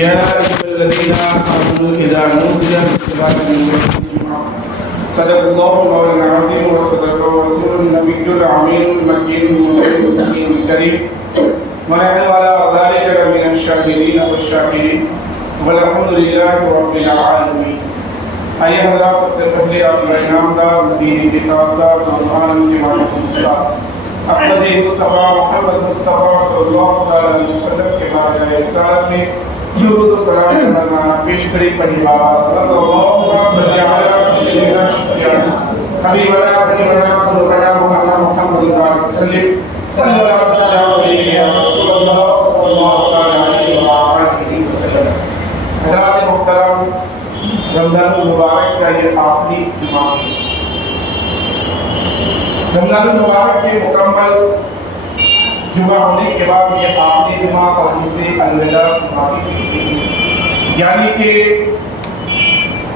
يا أيها الذين آمنوا إذا نودي للصلاة من يوم الجمعة صدق الله مولانا العظيم وصدق رسول النبي الأمين المكين الكريم ونحن على ذلك من الشاهدين والشاكرين والحمد لله رب العالمين. آئیے حضرات، سب سے پہلے اپنا انعام دار مدینی کتاب دار قرآن کی معرفت احمد مصطفیٰ محمد مصطفیٰ صلی اللہ علیہ وسلم کے بارے رسالت میں درود و سلام کرنا پیش کری پڑھی بات اللہم صلی علی سیدنا حبیبنا مولانا محمد صلی اللہ علیہ وسلم. حضرات محترم، رمضان المبارک کا یہ آخری جمعہ ہے. رمضان المبارک کے مکمل جمعہ ہونے کے بعد یہ آخری جمعہ اور اسے الوداع یعنی کہ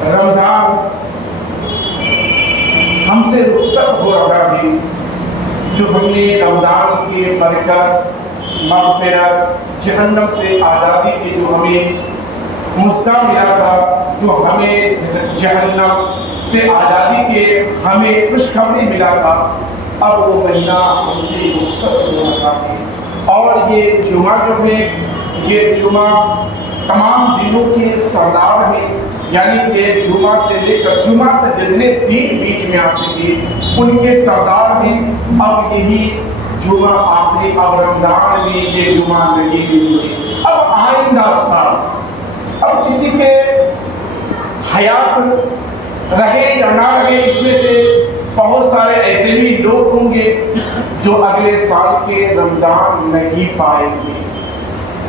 رمضان ہم سے رخصت ہو رہا ہے. جو ہم نے رمضان کے برکت، مغفرت، جہنم سے آزادی کے جو ہمیں مژدہ ملا تھا، جو ہمیں جہنم سے آزادی کے ہمیں خوشخبری ملا تھا، اب وہ مہینہ ہم سے رخصت ہو رہا ہے. اور یہ جمعہ جو ہے، یہ جمعہ تمام دنوں کے سردار ہے. یعنی کہ جمعہ سے لے کر جمعہ تک جتنے دن بیچ میں آتے تھے ان کے سردار ہیں. اب یہی جمعہ آخری، اب رمضان میں یہ جمعہ نہیں ہوئی. اب آئندہ سال اب کسی کے حیات رہے یا نہ رہے، اس میں سے بہت سارے ایسے بھی لوگ ہوں گے جو اگلے سال کے رمضان نہیں پائیں گے،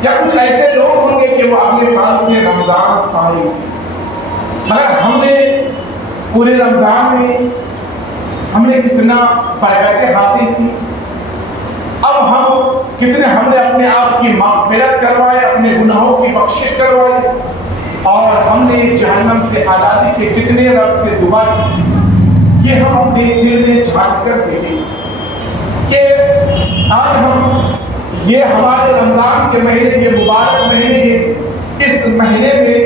یا کچھ ایسے لوگ ہوں گے کہ وہ اگلے سال کے رمضان پائیں گے. مگر ہم نے پورے رمضان میں ہم نے کتنا برکتیں حاصل کی. اب ہم نے اپنے آپ کی مغفرت کروائے، اپنے گناہوں کی بخشش کروائی، اور ہم نے جہنم سے آزادی کے کتنے رب سے دعا کی. یہ ہم اپنے دل میں جھانک کر دیکھیں کہ آج ہم یہ ہمارے رمضان کے مہینے، یہ مبارک مہینے ہیں، اس مہینے میں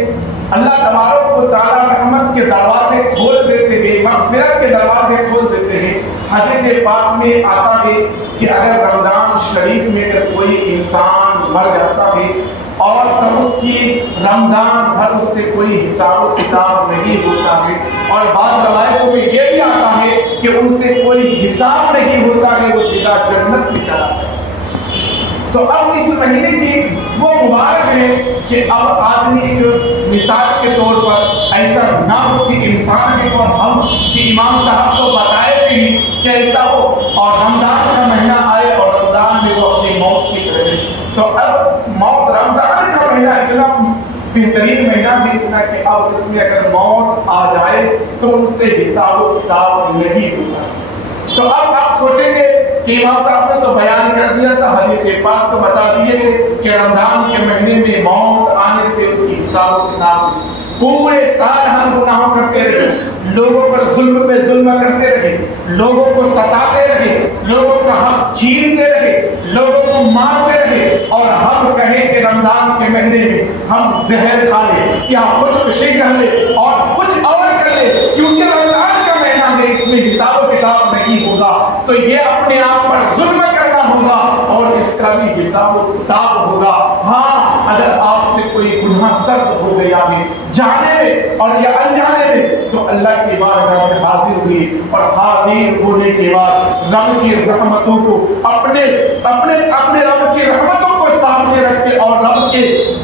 اللہ تبارک و تعالیٰ رحمت کے دروازے کھول دیتے ہیں، مغفرت کے دروازے کھول دیتے ہیں. حدیث پاک میں آتا ہے کہ اگر رمضان شریف میں اگر کوئی انسان مر جاتا ہے اور تب اس کی رمضان بھر اس سے کوئی حساب و کتاب نہیں ہوتا ہے، اور بعض روایتوں میں یہ بھی آتا ہے کہ ان سے کوئی حساب نہیں ہوتا ہے، وہ سیدھا جنت میں چلا جاتا ہے. تو اب اس مہینے کی وہ مبارک ہے کہ اب آدمی ایک مثال کے طور پر ایسا نہ ہو کہ انسان کے طور ہم کہ امام صاحب کو بتائے بھی کہ ایسا ہو اور رمضان کا مہینہ آئے اور رمضان میں وہ اپنی موت کی کرے. تو اب موت، رمضان کا مہینہ اتنا بہترین مہینہ بھی اتنا کہ اب اس میں اگر موت آ جائے تو ان سے حساب و کتاب نہیں ہوتا. تو اب آپ سوچیں گے کہ امام صاحب نے تو بیان کر دیا تھا، حدیث پاک تو بتا دیے تھے کہ رمضان کے مہینے میں موت آنے سے اس کی حساب و کتاب. پورے سال ہم گناہ کرتے رہے، لوگوں پر ظلم پہ ظلم کرتے رہے، لوگوں کو ستاتے رہے، لوگوں کا حق چھینتے رہے، لوگوں کو مارتے رہے، اور ہم کہیں کہ رمضان کے مہینے میں ہم زہر کھا لیں یا خودکشی کر لیں اور کچھ اور کر لیں کیونکہ رمضان کا مہینہ میں اس میں حساب و کتاب نہیں ہوگا. تو یہ اپنے آپ پر ظلم کرنا ہوگا اور اس کا بھی حساب و کتاب ہوگا. ہاں، اگر آپ سے کوئی گناہ سرد ہو گیا ہے جانے میں اور یا انجانے میں، تو اللہ کی بارگاہ میں حاضر ہوئی، اور حاضر ہونے کے بعد رب کی رحمتوں کو اپنے رب کی رحمتوں کو سامنے رکھ کے، اور رب کے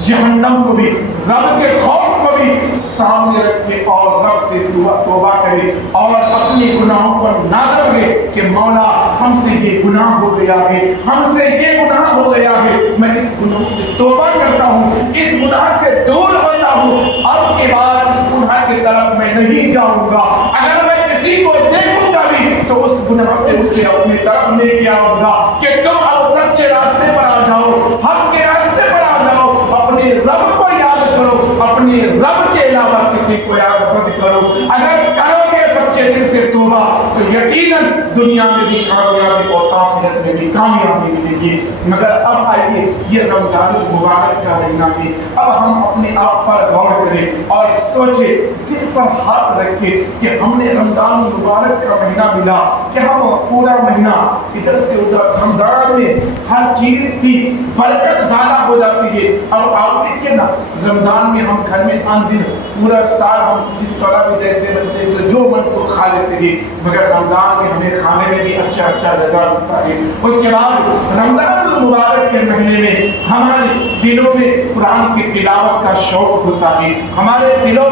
جہنم کو بھی، رب کے خوف کو بھی سامنے رکھ کے، اور رب سے توبہ کرے اور اپنی گناہوں پر نادم رہے کہ مولا ہم سے یہ گناہ ہو گیا ہے، ہم سے یہ گناہ ہو گیا ہے، میں اس گناہ سے توبہ کرتا ہوں، اس گناہ سے دور ہوتا ہوں، اب کے بعد اس گناہ کی طرف میں نہیں جاؤں گا. اگر میں کسی کو دیکھوں گا بھی تو اس گناہ سے اسے اپنی طرف لے کے آؤں گا کہ تم اب سچے راستے پر آ جاؤ، حق کے راستے پر آ جاؤ، اپنے رب کو یاد کرو، اپنے رب کے علاوہ کسی کو یاد مت کرو. اگر کرو گے سچے دل سے توبہ تو یقیناً دنیا میں بھی کامیابی اور آخرت میں بھی کامیابی ملے گی. مگر اب آئیے چاہیے یہ رمضان المبارک کا مہینہ ہے، اب ہم اپنے آپ پر غور کریں اور سوچیں، دل پر ہاتھ رکھیں کہ ہم نے رمضان المبارک کا مہینہ ملا کہ ہم پورا مہینہ ادھر سے ادھر، رمضان میں ہر چیز کی برکت زیادہ ہو جاتی ہے۔ اب آپ دیکھیے نا، رمضان میں ہم گھر میں آن دن پورا سال ہم جس طرح بھی جیسے بنتے سے جو من کو کھا لیتے ہیں، مگر رمضان میں ہمیں کھانے میں بھی اچھا اچھا لگا ہوتا ہے۔ اس کے بعد رمضان المبارک کے مہینے میں ہمارے دلوں میں قرآن کی تلاوت کا شوق ہوتا ہے، ہمارے دلوں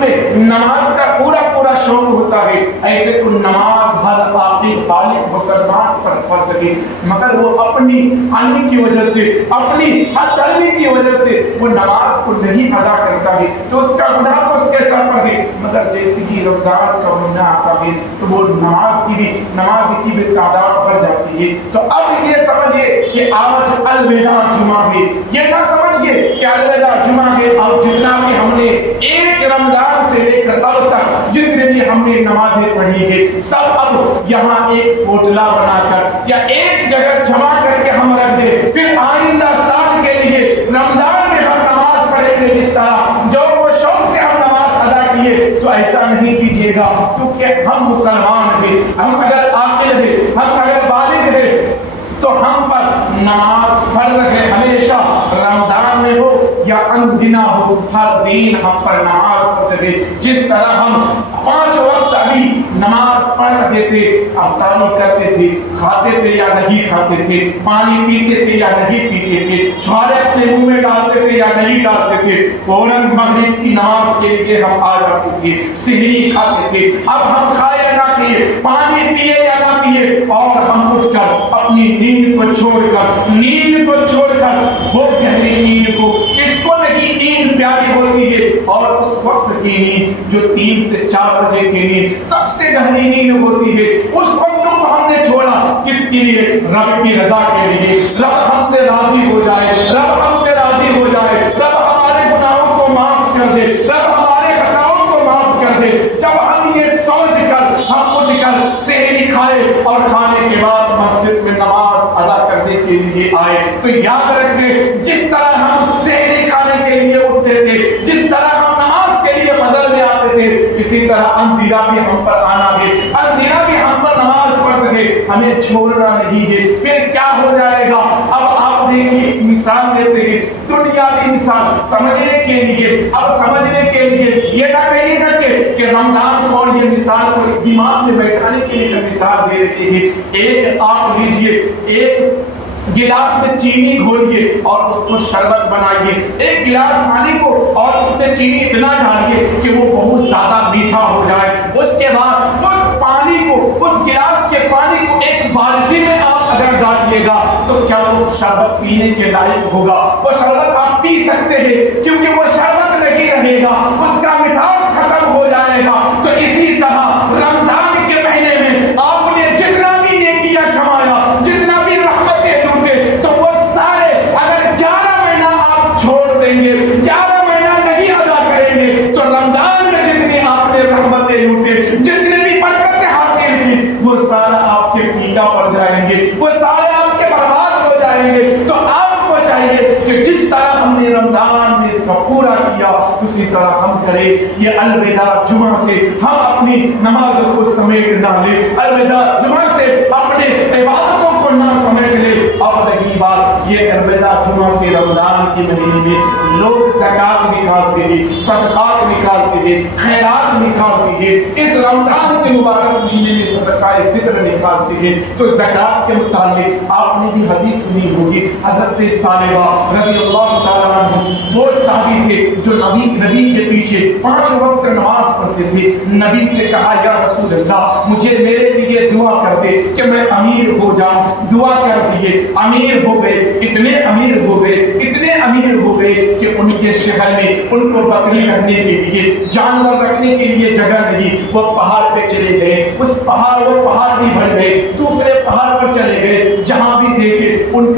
میں نماز کا پورا پورا شوق ہوتا ہے۔ ایسے تو نماز ہر عاقل بالغ مسلمان پر فرض ہے، مگر وہ اپنی آنے کی وجہ سے، اپنی ہر درمی کی وجہ سے وہ نماز کو نہیں ادا کرتا ہے تو اس کا گناہ تو اس کے سر پر ہے، مگر جیسے ہی رمضان کا مہینہ آتا ہے تو وہ نماز کی بھی تعداد بڑھ جاتی ہے۔ تو اب یہ سمجھیے کہ آج الوداع جمعہ ہے، یہ نہ سمجھیے کہ الوداع جمعہ ہے اور جتنا بھی ہم نے ایک رمضان سے لے کر اب تک جتنے بھی ہم نے نمازیں پڑھی ہے سب اب یہاں ایک پوتلا بنا کر یا ایک جگہ جمع کر کے ہم رکھ دیں، پھر آئندہ سال کے لیے رمضان میں ہم نماز پڑھیں گے جس طرح جو وہ شوق سے ہم نماز ادا کیے، تو ایسا نہیں کیجیے گا، کیونکہ ہم مسلمان ہیں، ہم اگر عاقل ہیں، ہم اگر بالغ ہیں تو ہم پر نماز فرض ہے، ہمیشہ رمضان میں ہو یا اندنا ہو، ہر دن ہم پر نماز فرض ہے۔ جس طرح ہم 5 وقت ابھی نماز پڑھ رہے تھے، افطاری کرتے تھے، کھاتے تھے یا نہیں کھاتے تھے، پانی پیتے تھے یا نہیں پیتے تھے، چھوارے اپنے منہ میں ڈالتے تھے یا نہیں ڈالتے تھے، فوراً مغرب کی نماز کے لیے ہم آ جاتے تھے، سحری کھاتے تھے۔ اب ہم کھائے یا نہ کیے، پانی پیے یا نہ پیے، اور ہم اٹھ کر اپنی نیند کو چھوڑ کر وہ گہری نیند کو، اس کو نہیں نیند پیاری ہوتی ہے، اور اس وقت کی نیند جو 3 سے 4 بجے کی نیند سب سے گہری نیند ہوتی ہے، اس وقت کو ہم نے چھوڑا کس کے لیے؟ رب کی رضا کے لیے، رب ہم سے راضی ہو جائے، رب ہمارے گناہوں کو معاف کر دے، رب ہمارے خطاؤں کو معاف کر دے۔ جب ہم یہ سوچ کر ہم اٹھ کر سحری کھائے اور کھانے کے بعد مسجد میں نماز ادا کرنے کے لیے آئے، تو یاد رکھیں جس طرح ہم سحری کھانے کے لیے اٹھتے تھے، جس طرح ہم نماز کے لیے بدل میں آتے تھے، اسی طرح اندھیرا بھی ہم پر آنا ہے، اندھیرا بھی ہم پر نماز پڑھتے ہے، ہمیں چھوڑنا نہیں ہے۔ پھر کیا ہو جائے گا؟ اب آپ دیکھیے، مثال دیتے ہیں، دنیاوی مثال سمجھنے کے لیے، اب سمجھنے کے لیے یہ نہ کہیے گا کہ رمضان اور یہ مثال کو دماغ میں بیٹھانے کے لیے مثال دے رہے ہیں۔ ایک آپ لیجئے، ایک گلاس میں چینی گھولیے اور اس کو شربت بنائیے، ایک گلاس پانی کو اور اس میں چینی اتنا ڈالیے کہ وہ بہت زیادہ میٹھا ہو جائے، اس کے بعد اس پانی کو، اس گلاس کے پانی کو ایک بالٹی میں آپ اگر ڈالیے گا تو کیا وہ شربت پینے کے لائق ہوگا؟ وہ شربت آپ پی سکتے ہیں کیونکہ وہ شربت نہیں رہے گا، اس کا مٹھاس ختم ہو جائے گا۔ تو اسی طرح رمضان کے مہینے میں آپ نے جتنا بھی نیکیاں کمایا، جتنا بھی رحمتیں لوٹے، تو وہ سارے اگر 11 مہینہ آپ چھوڑ دیں گے، 11 مہینہ نہیں ادا کریں گے، تو رمضان میں جتنی آپ نے رحمتیں لوٹے، جتنے بھی برکتیں حاصل کی، وہ سارا آپ کے پیٹا پڑ جائیں گے، وہ سارے آپ کے برباد ہو جائیں گے۔ تو آپ کو چاہیے کہ جس طرح ہم نے رمضان میں اس کا پورا کیا، اسی طرح ہم کریں۔ یہ الوداع جمعہ سے ہم اپنی نمازوں کو سمیٹ نہ لیں، الوداع جمعہ سے اپنے عبادتوں کو نہ سمیٹ لیں۔ اب رہی بات یہ الوداع جمعہ سے رمضان کے مہینے میں لوگ زکات نکالتے ہیں، صدقات نکالتے ہیں، خیرات نکالتے ہیں، اس رمضان کے مبارک مہینے میں صدقہ فطر نکالتے ہیں۔ تو زکات کے متعلق آپ نے بھی حدیث سنی ہوگی، حضرت صالبہ رضی اللہ تعالیٰ عنہ وہ صحابی تھے جو نبی کے پیچھے 5 وقت نماز پڑھتے تھے۔ نبی سے کہا یا رسول اللہ مجھے میرے لیے دعا کر دے کہ میں امیر ہو جاؤں۔ دعا کر دیے، امیر ہو گئے، اتنے امیر ہو گئے کہ ان کے شہر میں ان کو بکری رکھنے کے لیے، جانور رکھنے کے لیے جگہ نہیں، وہ پہاڑ پہ چلے گئے، وہ پہاڑ بھی بن گئے، دوسرے پہاڑ پر چلے گئے، جہاں بھی دیکھے ان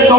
100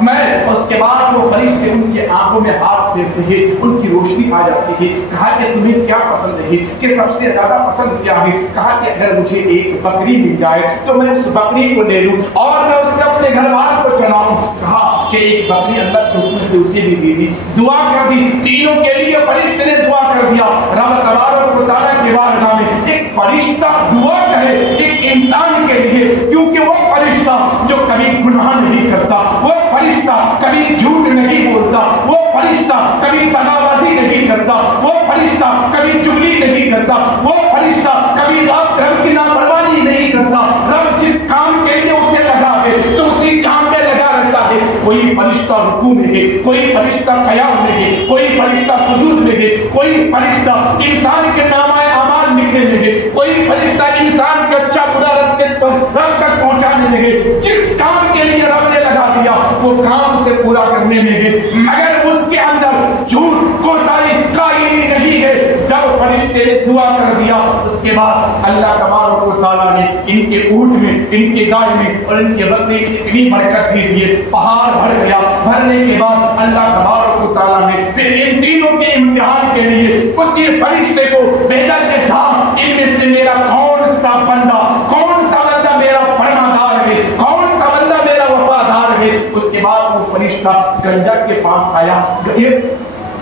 میں اس کے بعد وہ فرشتے ان کی آنکھوں میں ہاتھ پھیرتے ہیں، ان کی روشنی آ جاتی ہے۔ کہا کہ تمہیں کیا پسند ہے، کہ سب سے زیادہ پسند کیا ہے؟ کہا کہ اگر مجھے ایک بکری مل جائے تو میں اس بکری کو لے لوں اور میں اس سے اپنے گھر والوں کو چلاؤں۔ کہا کہ ایک بکری اللہ کے حکم سے اسے بھی دے دی، دعا کر دی، تینوں کے لیے فرشتے نے دعا کر دیا۔ رب تبارک و تعالیٰ کی بارگاہ میں ایک فرشتہ دعا کرے ایک انسان کے لیے، کیونکہ وہ فرشتہ جو کبھی گناہ نہیں کرتا، وہ فرشتہ کبھی جھوٹ نہیں بولتا، وہ فرشتہ کبھی تنابازی نہیں کرتا، وہ فرشتہ کبھی چغلی نہیں کرتا، وہ فرشتہ کبھی رب کی نافرمانی نہیں کرتا۔ رب جس کام کے لیے اسے لگا دے تو اسی کام میں لگا رہتا ہے۔ کوئی فرشتہ رکوع میں ہے، کوئی فرشتہ قیام میں ہے، کوئی فرشتہ سجود میں ہے، کوئی فرشتہ انسان کے نامہ اعمال لکھنے میں ہے، کوئی فرشتہ انسان کا اچھا برا رب تک پہنچانے میں ہے۔ جس کام کے لیے رب نے لگا دیا وہ کام اسے پورا کرنے میں ہے، مگر اس کے اندر جھوٹ کوتاہی کائنی نہیں ہے۔ جب فرشتے نے دعا کر دیا اس کے بعد اللہ تبارک و تعالیٰ نے ان کے اونٹ میں، ان کے گائے میں اور ان کے بکرے کی اتنی برکت دے دی، پہاڑ بھر گیا۔ بھرنے کے بعد اللہ تبارک و تعالیٰ نے پھر ان تینوں کے امتحان کے لیے اس کے فرشتے کو بھیجا کہ جا ان میں سے میرا کون سا بندہ میرا فرمانبر ہے، کون سا بندہ میرا وفادار ہے۔ اس کے بعد وہ فرشتہ گنجر کے پاس آیا،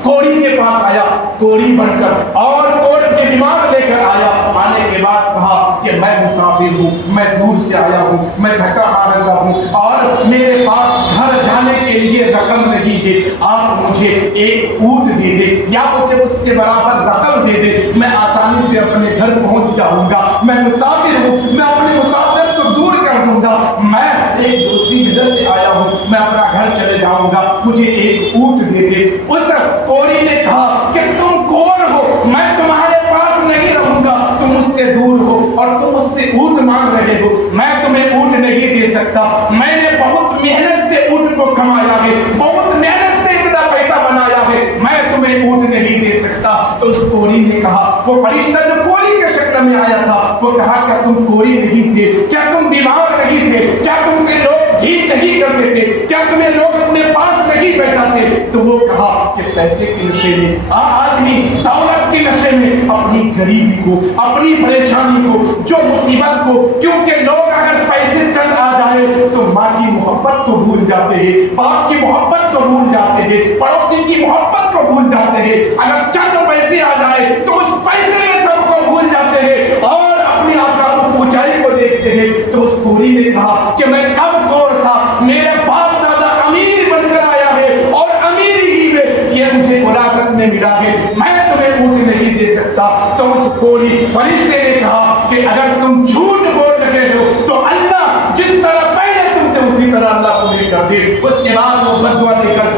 کوڑی کے پاس آیا، کوڑی بن کر اور کوڑ کے دماغ لے کر آیا۔ آنے کے بعد کہا کہ میں مسافر ہوں، میں دور سے آیا ہوں، میں تھکا آرندہ ہوں اور میرے پاس گھر جانے کے لیے رقم نہیں ہے، آپ مجھے ایک اونٹ دے دے یا مجھے اس کے برابر رقم دے دے، میں آسانی سے اپنے گھر پہنچ جاؤں گا۔ میں مسافر ہوں، میں اپنے مسافر کو دور کر دوں گا، میں ایک دوسری جگہ سے آیا ہوں، میں اپنا گھر چلے جاؤں گا، مجھے ایک اونٹ دے دے۔ اس کوری نے کہا کہ تم کون ہو، میں تمہارے پاس نہیں رہوں گا، تم مجھ سے دور ہو اور تم مجھ سے اونٹ مانگ رہے ہو، میں تمہیں اونٹ نہیں دے سکتا، میں نے بہت محنت سے اونٹ کو کمایا ہے، بہت محنت سے اتنا پیسہ بنایا ہے، میں تمہیں اونٹ نہیں دے سکتا۔ تو اس کوری نے کہا، وہ فرشتہ جو کوری کے شکل میں آیا تھا وہ کہا کہ تم کوری نہیں تھے، کیا تم بیمار نہیں تھے، کیا تم سے لوگ ٹھیک نہیں کرتے تھے، کیا تمہیں لوگ اپنے پاس نہیں بیٹھاتے؟ تو وہ کہا کہ پیسے کے نشے میں آدمی دولت کے نشے میں اپنی غریبی کو، اپنی پریشانی کو، جو مصیبت کو، کیونکہ لوگ اگر پیسے چند آ جائے تو ماں کی محبت کو بھول جاتے ہیں، باپ کی محبت کو بھول جاتے ہیں، پڑوسی کی محبت کو بھول جاتے ہیں، اگر چند پیسے آ جائے تو اس پیسے میں سب کو بھول جاتے ہیں اور اپنی آکام اونچائی کو دیکھتے ہیں۔ تو اس کوری نے کہا کہ میں کب کور تھا، میرے باپ دادا امیر بن کر آیا ہے اور امیری ہی میں یہ مجھے وراثت میں ملا ہے، میں تمہیں اونٹ نہیں دے سکتا۔ تو اس کوری فرشتے نے کہا کہ اگر تم جھوٹ بول رہے ہو تو اللہ جس طرح پہلے تم سے اسی طرح اللہ تمہیں کر دے۔ اس کے بعد وہ بددعا دے کر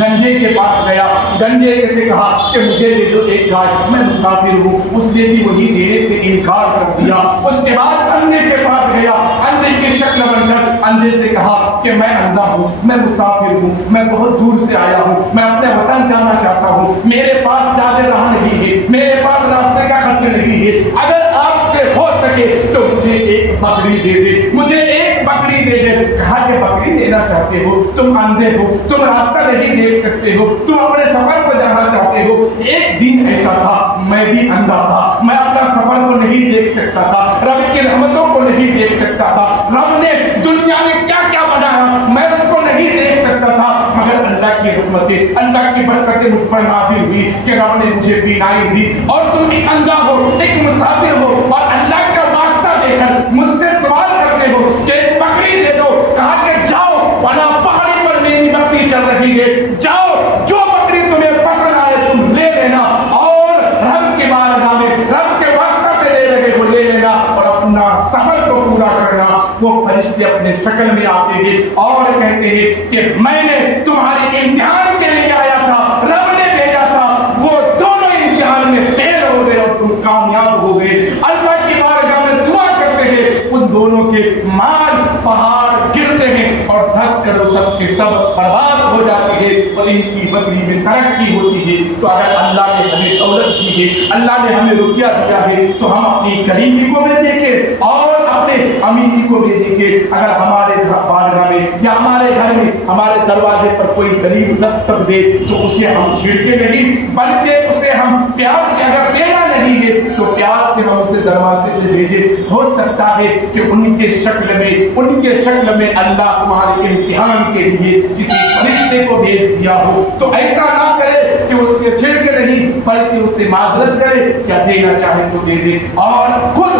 گنجے کے پاس گیا، گنجے سے کہا کہ مجھے دے دو ایک گائے، میں مسافر ہوں۔ اس نے بھی وہی دینے سے انکار کر دیا۔ اس کے بعد اندھے کے پاس گیا، اندھے کی شکل بن کر اندھے سے کہا کہ میں اندھا ہوں، میں مسافر ہوں، میں بہت دور سے آیا ہوں، میں اپنے وطن جانا چاہتا ہوں، میرے پاس زیادہ راہ نہیں ہے، میرے پاس راستے کا خرچ نہیں ہے، اگر آپ سے ہو سکے تو مجھے ایک بکری دے دے، مجھے ایک بکری دے دے۔ کہا کہ بکری دینا چاہتے ہو، تم اندھے ہو، تم راستہ نہیں دیکھ سکتے ہو، تم اپنے سفر کو جانا چاہتے ہو۔ ایک دن ایسا تھا میں بھی اندھا تھا، میں اپنا سفر کو نہیں دیکھ سکتا تھا، رب کی رحمتوں کو نہیں دیکھ سکتا تھا، رب نے دنیا میں کیا کیا بنایا میں اس کو نہیں دیکھ سکتا تھا، مگر اللہ کی حکمتیں، اللہ کی برکتیں مجھ پر نازل ہوئی کہ رب نے مجھے بینائی دی۔ اور تم ایک اندھا ہو، ایک مسافر ہو اور اللہ کا واسطہ دے کر مجھ سے سوال کرتے ہو کہ ایک بکری دے دو۔ کہا کہ جاؤ، وہاں پہاڑی پر میری بکری چل رہی ہے، جاؤ جو بکری تمہیں پسند آئے تم لے لینا اور رب کی بارگاہ میں رب کے واسطہ سے لے لگے وہ لے لینا اور اپنا سفر کو پورا کرنا۔ وہ فرشتے اپنے شکل میں آتے ہیں اور کہتے ہیں کہ میں نے تمہارے امتحان کے لیے آیا تھا، رب نے بھیجا تھا، وہ دونوں امتحان میں فیل ہو گئے اور تم کامیاب ہو گئے۔ اللہ کی بارگاہ میں دعا کرتے ہیں، ان دونوں کے مال پہاڑ گرتے ہیں اور دھس کرو سب کے سب برباد ہو جاتے ہیں اور ان کی بدلی میں ترقی ہوتی ہے. تو اگر اللہ نے ہمیں دولت دی ہے, اللہ نے ہمیں روپیہ دیا ہے, تو ہم اپنی غریبی کو بھی دیکھیں اور اپنے امیری کو بھی دیکھیں. اگر ہمارے بارگاہ میں یا ہمارے گھر میں ہمارے دروازے پر کوئی غریب دستک دے تو اسے ہم چھیڑتے نہیں, بلکہ اسے ہم پیار کے, اگر دینا نہیں ہے تو پیار سے ہم اسے دروازے سے بھیجیں. ہو سکتا ہے کہ ان کے شکل میں اللہ تمہارے امتحان کے لیے کسی فرشتے کو بھیج دیا ہو. تو ایسا نہ کرے کہ اس کے چھڑ کے نہیں, بلکہ اسے معذرت کرے, کیا دینا چاہے تو دے دے. اور خود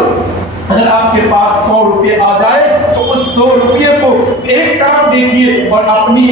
اگر آپ کے پاس 100 روپے آ جائے تو اس 100 روپے کو ایک طرف دیکھیے اور اپنی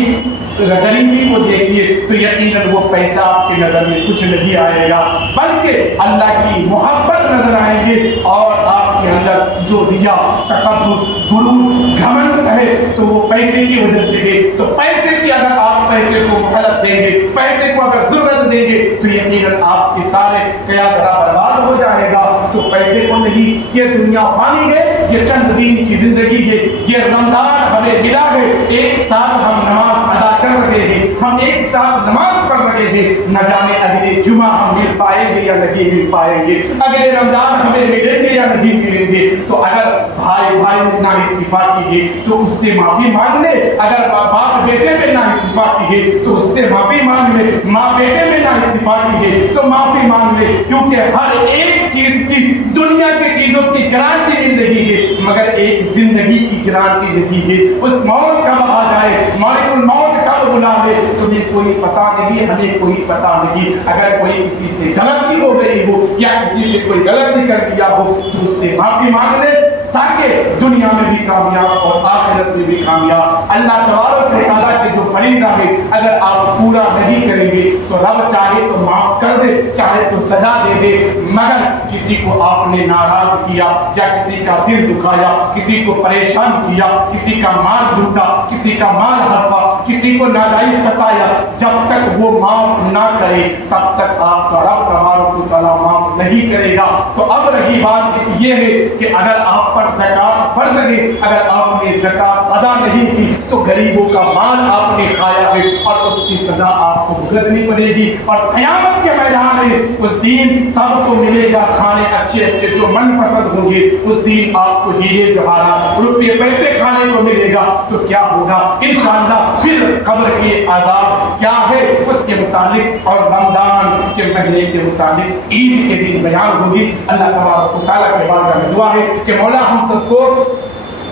غریبی کو دیکھیے, تو یقیناً وہ پیسہ آپ کی نظر میں کچھ نہیں آئے گا, بلکہ اللہ کی محبت نظر آئیں گے. اور آپ کے اندر جو ریا, تکبر, غرور, گھمنڈ ہے تو وہ پیسے کی وجہ سے ہے. تو پیسے کی اگر آپ پیسے کو مہلت دیں گے, پیسے کو اگر ضرورت دیں گے, تو یقیناً آپ کے سارے قیام برباد ہو جائے گا. تو پیسے کو نہیں, یہ دنیا فانی ہے, یہ چند دن کی زندگی ہے, یہ رمضان ہمیں ملا ہے, ایک ساتھ ہم نماز ادا کر رہے ہیں, ہم ایک ساتھ نماز پڑھ رہے ہیں. نہ جانے اگلے جمعہ ہم مل پائیں گے یا نہیں مل پائیں گے, اگلے رمضان ہمیں ملیں گے یا نہیں ملیں گے. تو اگر بھائی بھائی میں نہ اتفاقی ہے تو اس سے معافی مانگ لے, اگر باپ بیٹے میں نہ اتفاقی ہے تو اس سے معافی مانگ لے, ماں بیٹے میں نہ اتفاقی ہے تو معافی مانگ لے. کیونکہ ہر ایک چیز کی, دنیا کی چیزوں کی گارنٹی نہیں رہی ہے, مگر ایک زندگی کی گارنٹی نہیں ہے. اس موت کب آ جائے, مالک الموت کب بلا لے, تمہیں کوئی پتا نہیں, ہمیں کوئی پتا نہیں. اگر کوئی کسی سے غلطی ہو گئی ہو یا کسی سے کوئی غلطی کر دیا ہو تو اس سے معافی مانگ لے, تاکہ دنیا میں بھی کامیاب اور آخرت میں بھی کامیاب. اللہ تبارک و تعالیٰ کے جو فریضہ ہے اگر آپ پورا نہیں کریں گے تو رب چاہے تو معاف کر دے, چاہے تو سزا دے دے. مگر کسی کو آپ نے ناراض کیا یا کسی کا دل دکھایا, کسی کو پریشان کیا, کسی کا مال لوٹا, کسی کا مال ہڑپا, کسی کو ناجائز ستایا, جب تک وہ معاف نہ کرے تب تک آپ کا رب تبارک و تعالیٰ معاف نہیں کرے گا. تو اب رہی بات یہ ہے کہ اگر آپ پر زکات فرض ہے, اگر آپ نے زکات ادا نہیں کی تو غریبوں کا مال آپ نے کھایا ہے اور اس کی سزا آپ کو بھگتنی پڑے گی. اور قیامت کے میدان میں اس دن سب کو ملے گا کھانے اچھے اچھے جو من پسند ہوں گے. اس دن آپ کو ہیرے جواہرات, روپے پیسے کھانے کو ملے گا. تو کیا ہوگا انشاءاللہ پھر قبر کے عذاب کیا ہے اس کے متعلق اور رمضان کے مہینے کے متعلق عید کے دن بیان ہوگی. اللہ تبارک و تعالیٰ کے بارگاہ میں دعا ہے کہ مولا ہم سب کو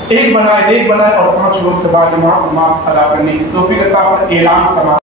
ایک بنائے اور 5 وقت بعد نماز ادا کرنے کی توفیق عطا فرمائے. اعلان فرمائے.